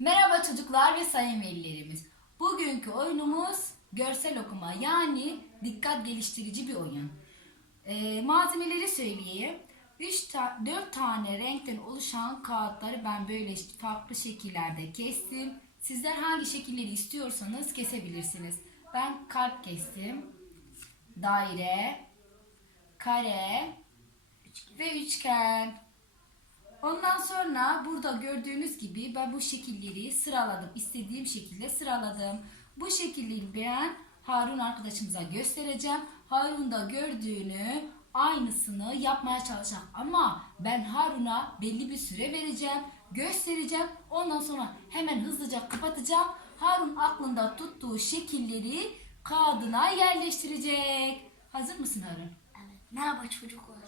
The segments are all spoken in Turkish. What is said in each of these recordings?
Merhaba çocuklar ve sayın velilerimiz. Bugünkü oyunumuz görsel okuma yani dikkat geliştirici bir oyun. Ee, malzemeleri söyleyeyim. 3 ta 4 tane renkten oluşan kağıtları ben böyle farklı şekillerde kestim. Sizler hangi şekilleri istiyorsanız kesebilirsiniz. Ben kalp kestim. Daire, kare ve üçgen. Ondan sonra burada gördüğünüz gibi ben bu şekilleri sıraladım. İstediğim şekilde sıraladım. Bu şekilleri ben Harun arkadaşımıza göstereceğim. Harun da gördüğünü aynısını yapmaya çalışacak. Ama ben Harun'a belli bir süre vereceğim. Göstereceğim. Ondan sonra hemen hızlıca kapatacağım. Harun aklında tuttuğu şekilleri kağıdına yerleştirecek. Hazır mısın Harun? Evet. Merhaba çocuklar.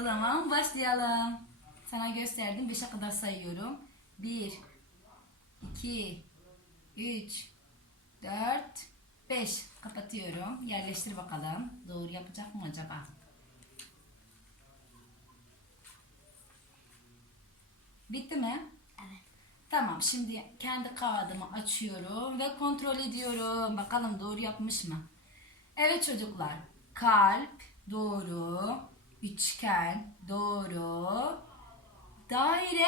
O zaman başlayalım. Sana gösterdim. 5'e kadar sayıyorum. 1 2 3 4 5 kapatıyorum. Yerleştir bakalım. Doğru yapacak mı acaba? Bitti mi? Evet. Tamam şimdi kendi kağıdımı açıyorum ve kontrol ediyorum. Bakalım doğru yapmış mı? Evet çocuklar. Kalp doğru. Üçgen doğru. Daire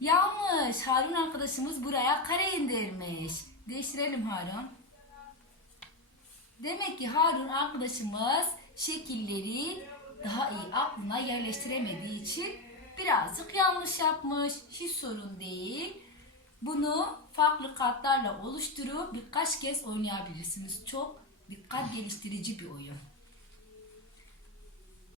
Yanlış. Harun arkadaşımız buraya kare indirmiş. Değiştirelim Harun. Demek ki Harun arkadaşımız şekilleri daha iyi aklına yerleştiremediği için birazcık yanlış yapmış. Hiç sorun değil. Bunu farklı kartlarla oluşturup birkaç kez oynayabilirsiniz. Çok dikkat geliştirici bir oyun.